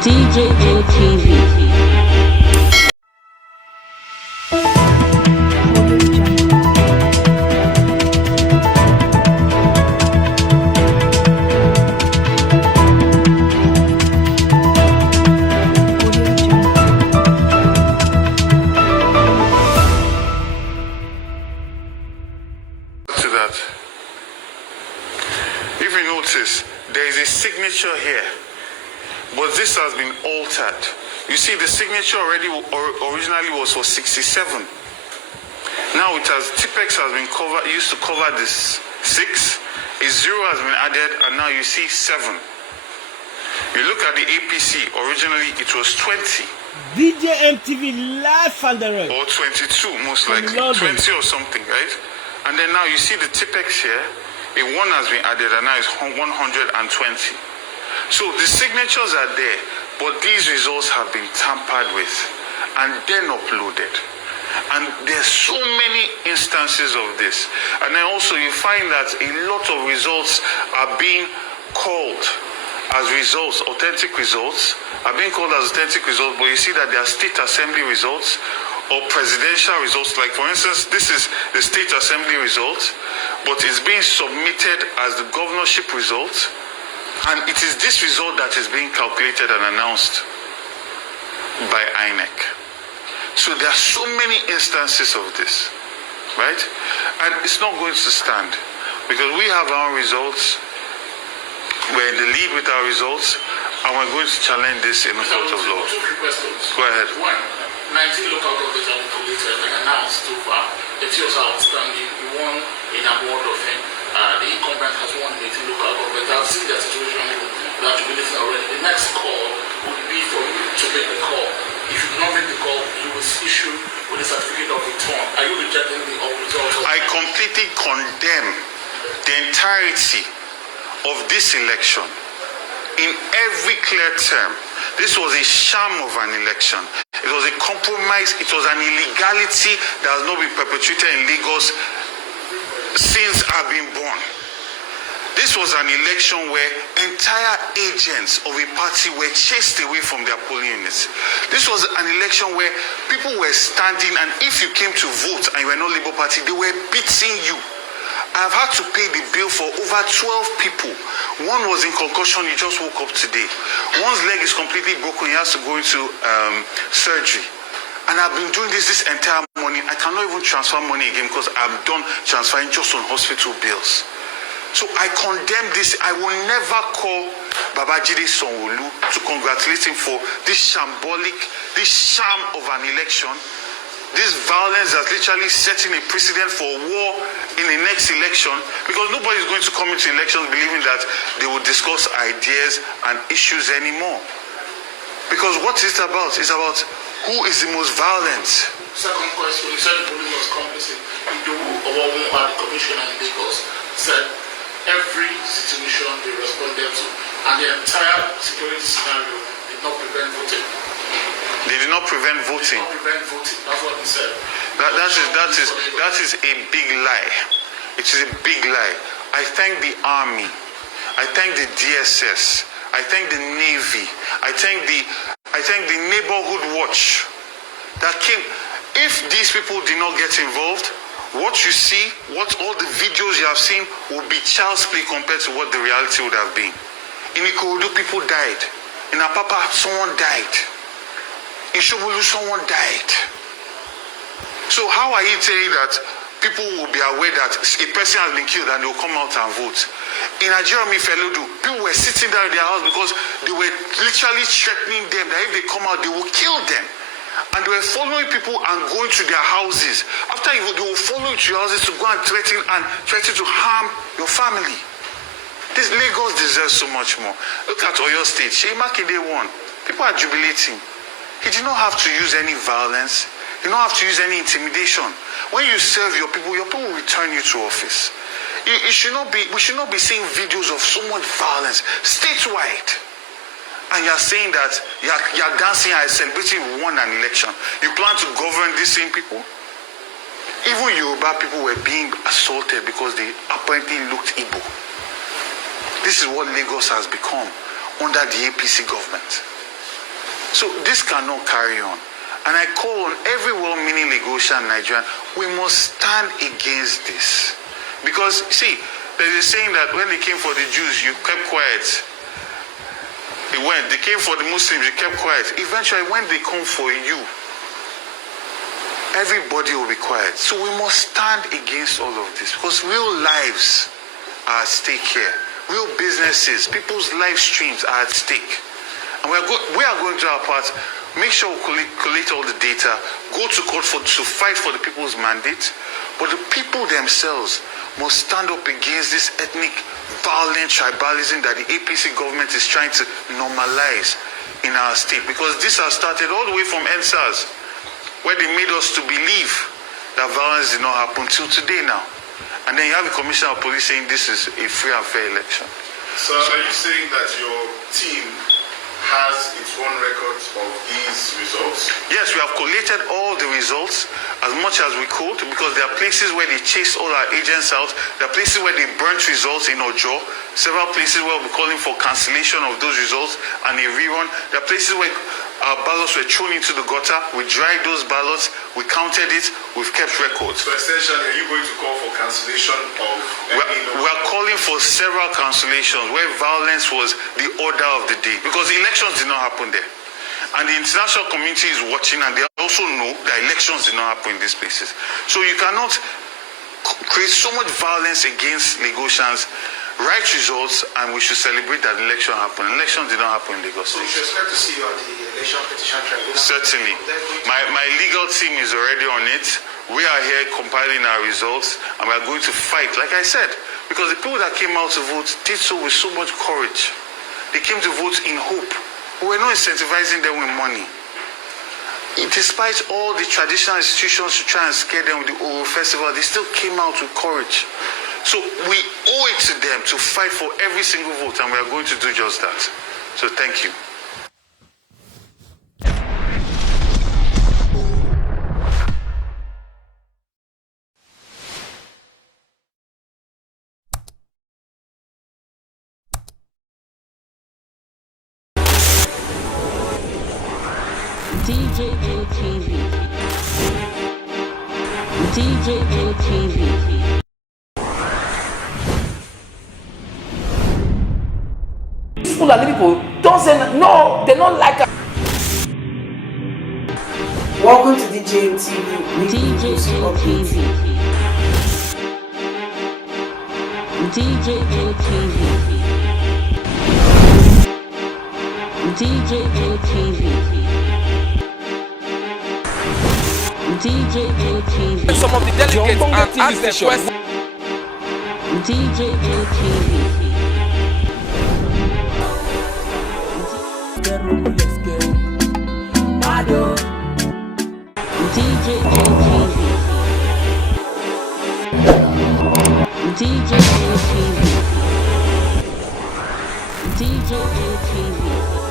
DJ ATV. If you notice, there is a signature here, but this has been altered. You see, the signature originally was for 67. Now it has, Tipex has been used to cover this 6. A 0 has been added, and now you see 7. You look at the APC, originally it was 20. DJ MTV live on the road. Or 22, most likely. 20 or something, right? And then now you see the Tipex here. A 1 has been added, and now it's 120. So the signatures are there, but these results have been tampered with and then uploaded. And there's so many instances of this. And then also you find that a lot of results are being called as results, authentic results, are being called as authentic results, but you see that they are state assembly results or presidential results. Like for instance, this is the state assembly results, but it's being submitted as the governorship result, and it is this result that is being calculated and announced by INEC. So there are so many instances of this, right? And it's not going to stand, because we have our results, we're in the lead with our results, and we're going to challenge this in the court of law. Go ahead. 19 local governments have been collated and announced so far. The TOs are outstanding. We won in award of him. The incumbent has won 18 local governments. I've seen their situation without jubilating already. The next call would be for you to make the call. If you do not make the call, you will issue with a certificate of return. Are you rejecting the results? I completely condemn the entirety of this election in every clear term. This was a sham of an election. It was a compromise. It was an illegality that has not been perpetrated in Lagos since I've been born. This was an election where entire agents of a party were chased away from their polling units. This was an election where people were standing, and if you came to vote and you were not Labour Party, they were beating you. I've had to pay the bill for over 12 people. One was in concussion, he just woke up today. One's leg is completely broken, he has to go into surgery. And I've been doing this entire morning. I cannot even transfer money again because I'm done transferring just on hospital bills. So I condemn this. I will never call Babajide Sanwo-Olu to congratulate him for this shambolic, this sham of an election. This violence that's literally setting a precedent for war in the next election, because nobody is going to come into elections believing that they will discuss ideas and issues anymore. Because what is it about? It's about who is the most violent. Second question, you said the police was complicit. The commissioner in Lagos said every situation they responded to, and the entire security scenario did not prevent voting. They did not prevent voting. That's what he said. That is a big lie. It is a big lie. I thank the army. I thank the DSS. I thank the Navy. I thank the neighborhood watch that came. If these people did not get involved, what you see, what all the videos you have seen will be child's play compared to what the reality would have been. In Ikorodu, people died. In Apapa, someone died. In Shobolu, someone died. So how are you saying that people will be aware that a person has been killed and they will come out and vote? In Nigeria, people were sitting down in their house because they were literally threatening them that if they come out, they will kill them. And they were following people and going to their houses. After you vote, they will follow you to your houses to go and threaten to harm your family. This Lagos deserves so much more. Look at Oyo State. Seyi Makinde won. People are jubilating. He did not have to use any violence. He did not have to use any intimidation. When you serve your people will return you to office. We should not be seeing videos of so much violence statewide. And you're saying that you're dancing and celebrating you won an election. You plan to govern these same people? Even Yoruba people were being assaulted because they apparently looked Igbo. This is what Lagos has become under the APC government. So this cannot carry on. And I call on every well-meaning Lagosian Nigerian, we must stand against this. Because, see, there's a saying that when they came for the Jews, you kept quiet. They came for the Muslims, you kept quiet. Eventually, when they come for you, everybody will be quiet. So we must stand against all of this, because real lives are at stake here. Real businesses, people's live streams are at stake. And we are going to do our part. Make sure we collect all the data, go to court to fight for the people's mandate. But the people themselves must stand up against this ethnic violent tribalism that the APC government is trying to normalize in our state. Because this has started all the way from NSAS, where they made us to believe that violence did not happen till today now. And then you have the Commissioner of Police saying this is a free and fair election. So are you saying that your team has its own records of these results? Yes, we have collated all the results as much as we could, because there are places where they chased all our agents out. There are places where they burnt results in Ojo. Several places where we'll be calling for cancellation of those results and a rerun. There are places where our ballots were thrown into the gutter. We dried those ballots. We counted it. We've kept records. So essentially, are you going to call for cancellation of we are calling for several cancellations where violence was the order of the day, because the elections did not happen there. And the international community is watching, and they also know that elections did not happen in these places. So you cannot create so much violence against Lagosians, write results, and we should celebrate that the election happened. Elections did not happen in Lagos State. So we should expect to see you on the election petition tribunal? Certainly. My legal team is already on it. We are here compiling our results, and we are going to fight, like I said, because the people that came out to vote did so with so much courage. They came to vote in hope. We were not incentivizing them with money. Despite all the traditional institutions to try and scare them with the Oooo festival, they still came out with courage. So we owe it to them to fight for every single vote, and we are going to do just that. So thank you. DJ ATV. DJ ATV. Fulani people don't say no, they don't like us. Welcome to DJ TV. DJ ATV. DJ ATV. DJ ATV. DJ ATV. Some of the delegates and ask them questions. DJ ATV. DJ ATV. DJ ATV. DJ ATV.